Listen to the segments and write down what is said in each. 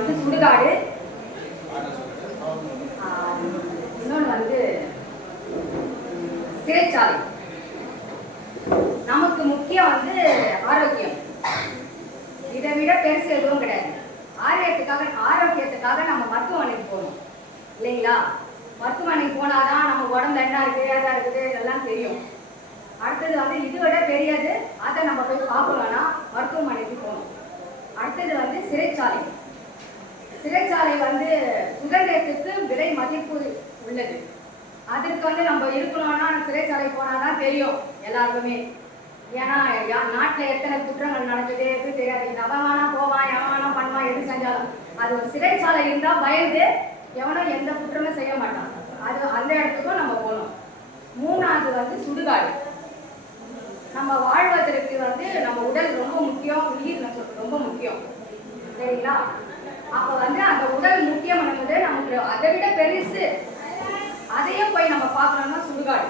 வந்து சுடுகாடு, இன்னொன்று வந்து சிறைச்சாலை. நமக்கு முக்கியம் வந்து ஆரோக்கியம். இதை விட பெருசு எதுவும் கிடையாது. ஆரோக்கியத்துக்காக நம்ம மருத்துவமனைக்கு போகணும் இல்லைங்களா? மருத்துவமனைக்கு போனாதான் நம்ம உடம்புல என்ன இருக்குது எதா இருக்குது இதெல்லாம் தெரியும். அடுத்தது வந்து இதை விட பெரியது, அதை நம்ம போய் பார்க்கணும்னா மருத்துவமனைக்கு போகணும். அடுத்தது வந்து சிறைச்சாலை. சிறைச்சாலை வந்து சுதந்திரத்துக்கு விலை மதிப்பு உள்ளது. அதுக்கு வந்து நம்ம இருக்கணும்னா சிறைச்சாலை போனாதான் தெரியும் எல்லாருக்குமே. ஏன்னா நாட்டில் எத்தனை குற்றங்கள் நடக்குது எது தெரியாது. எவன் வேணா போவான், எவன் வேணா பண்ணுவான், எது செஞ்சாலும். அது ஒரு சிறைச்சாலை இருந்தால் பயந்து எவனும் எந்த குற்றமும் செய்ய மாட்டான். அது அந்த இடத்துக்கும் நம்ம போகணும். மூணாவது வந்து சுடுகாடு. நம்ம வாழ்வதற்கு வந்து நம்ம உடல் ரொம்ப முக்கியம், உயிர் ரொம்ப முக்கியம் சரிங்களா? அப்போ வந்து அந்த உடல் முக்கியம் பண்ணும்போது நமக்கு அதை விட பெருசு அதையும் போய் நம்ம பார்க்கணும்னா சுடுகாடு.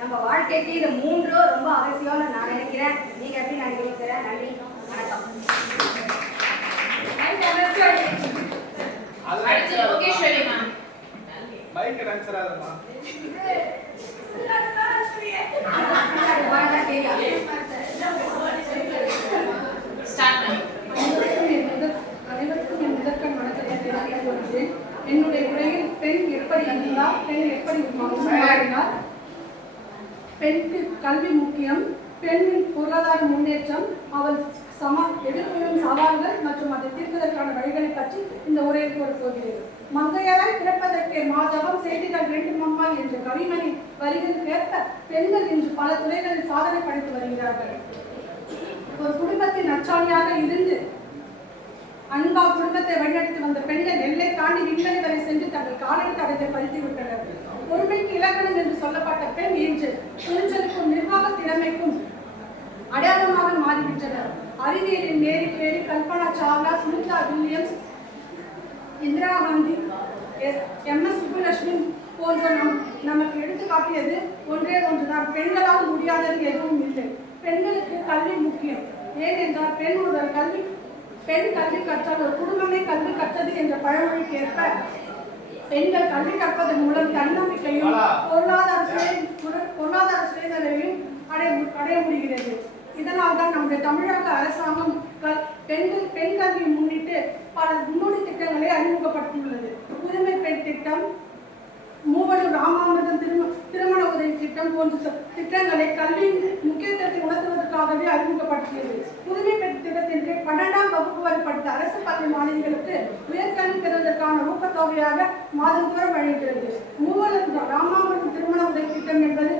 நம்ம வாழ்க்கைக்கு இது மூன்றும் ரொம்ப அவசியம்னு நான் நினைக்கிறேன். நீங்க எப்படி நினைக்கிறீங்க? நன்றி, வணக்கம். அனைவருக்கும் என் முதற்கண் வணக்கத்தை தெரிவித்துக் கொள்கிறேன். என்னுடைய உரையில் பெண் எப்படி இருந்தால், பெண் எப்படி மாறினார், பெண்ணுக்கு கல்வி முக்கியம், பெண்ணின் பொருளாதார முன்னேற்றம், அவள் எதிர்கொள்ளும் சவால்கள் மற்றும் அதை தீர்ப்பதற்கான வழிகளை பற்றி இந்த உரையில் கூறப்போகிறது. மங்கையராய் பிறப்பதற்கே மாதவம் செய்திகள் வேண்டுமம்மா என்ற கவிமணி வரிகளுக்கேற்ப பெண்கள் இன்று பல துறைகளில் சாதனை படைத்து வருகிறார்கள். ஒரு குடும்பத்தின் நச்சாணியாக இருந்து அன்பா குடும்பத்தை வழிநடத்தி வந்த பெண்கள் எல்லை தாண்டி விண்வெளி வரை சென்று தங்கள் காலை தடத்தை பதித்து விட்டனர். பொறுமைக்கு இலக்கணம் என்று சொல்லப்பட்ட பெண் இன்று துணிச்சலுக்கும் நிர்வாக திறமைக்கும் அடையாளமாக மாறிவிட்டனர். அறிவியலின் Marie Curie, Kalpana Chawla, Sunita Williams, Indira Gandhi, MS Subbulakshmi போன்ற நமக்கு எடுத்துக்காட்டியது ஒன்றே ஒன்றுதான். பெண்களால் முடியாதது எதுவும் இல்லை. பெண்களுக்கு கல்வி முக்கியம். ஏனென்றால் பெண் கல்வி கற்றால் ஒரு குடும்பமே கல்வி கற்றது என்ற பழமொழிக்கு ஏற்ப பெண்கள் கல்வி கற்பதன் மூலம் தன்னம்பிக்கையும் பொருளாதார சுயநலவையும் அடைய முடிகிறது. இதனால் தான் நம்முடைய தமிழக அரசாங்கம் பெண் கல்வியை முன்னிட்டு பல முன்னோடி திட்டங்களை அறிமுகப்படுத்தியுள்ளது. புதுமை பெண் திட்டம், மூவலூர் ராமாமிர்தம் திருமண உதவி திட்டம் போன்ற திட்டங்களை கல்வியின் முக்கியத்துவத்தை உணர்த்துவதற்காகவே அறிமுகப்படுத்தியது. புதுமை பெண் திட்டத்தின் கீழ் 12ஆம் வகுப்பு வரை படித்த அரசு பள்ளி மாணவிகளுக்கு உயர்கல்வி பெறுவதற்கான ஊக்கத்தொகையாக மாதந்தோறும் வழங்குகிறது. மூவலூர் ராமாமிர்தம் திருமண உதவி திட்டம் என்பது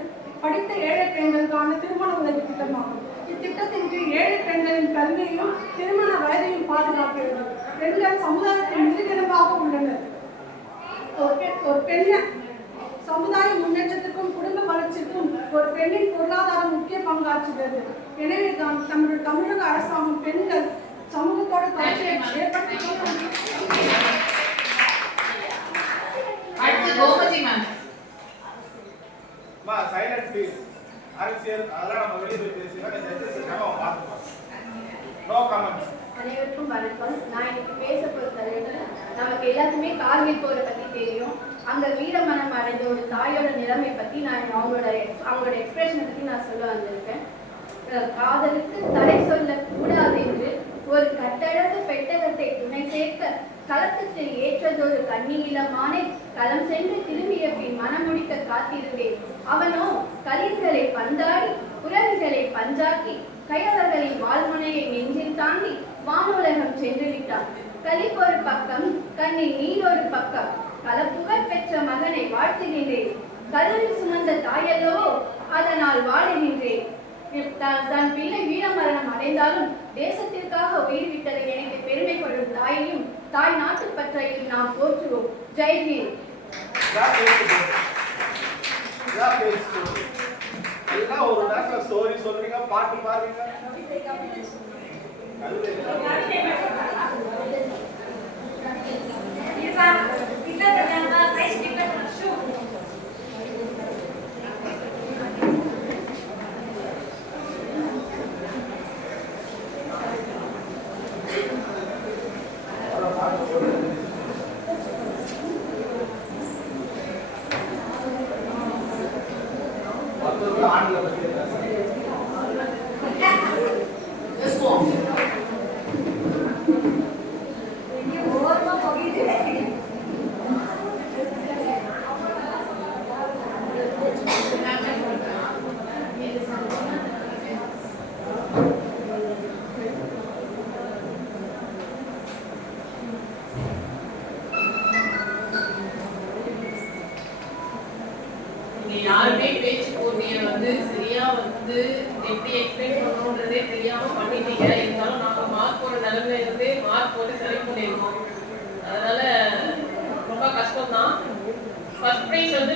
படித்த ஏழை பெண்களுக்கான திருமண உதவி திட்டமாகும். இத்திட்டத்தின் கீழ் ஏழை பெண்களின் கல்வியையும் திருமண வயதையும் பாதுகாக்கிறது. பெண்கள் சமுதாயத்தின் முதுகெலும்பாக உள்ளனர். ஒரு பெண் சமுதாய முன்னேற்றத்திற்கும் குடும்ப வளர்ச்சிக்கும் ஒரு பெண்ணின் பொருளாதாரம் முக்கிய பங்காற்றுகிறது. எனவே தான் நம்முடைய தமிழக அரசாங்கம் பெண்கள் சமூகத்தோடு தொடர்ச்சியை ஏற்படுத்தி அனைவருக்கும் வணக்கம். நான் இன்னைக்கு பேச பொறுத்தவரைக்கும் நமக்கு எல்லாத்துமே கார்கில் போரை பத்தி தெரியும். அங்க வீரமரணம் அடைந்த ஒரு தாயோட நிலைமை பத்தி நான் அவங்களோட எக்ஸ்பிரஷனை பத்தி நான் சொல்ல வந்திருக்கேன். காதலுக்கு தடை சொல்ல கூடாது என்று ஒரு கட்டழகு பெட்டகத்தை துணை சேர்க்க களத்துக்கு ஏற்றதொரு கண்ணியிலமானை களம் சென்று திரும்பிய பின் மனமுடிக்க காத்திருந்தேன். அவனோ கலிர்களை பந்தாடி புறவிகளை பஞ்சாக்கி கையவர்களின் வாழ்முனையை நெஞ்சில் தாண்டி வானுலகம் சென்று விட்டான். கலிப் ஒரு பக்கம், கண்ணில் நீர் ஒரு பக்கம். களப்புகழ் பெற்ற மகனை வாழ்த்துகின்றேன். கருவில் சுமந்த தாயல்லவோ, அதனால் வாழுகின்றேன். தன் பிள்ளை வீரமரணம் அடைந்தாலும் தேசத்திற்காக உயிர் விட்டதை எனக்கு பெருமை கொள்ளும் தாயையும் தாய் நாட்டு பற்றையும் நாம் போற்றுவோம். ஜெய்ஹிந்த். ஒரு நேரத்தில் ஸ்டோரி சொல்றீங்க, பாட்டு பாருங்க.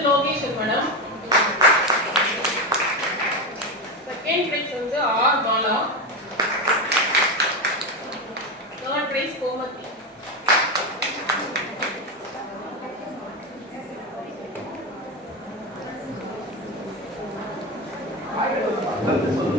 Location madam. செகண்ட் பிரைஸ் வந்து R Bala. Third prize Gomathi. சொல்லுங்க.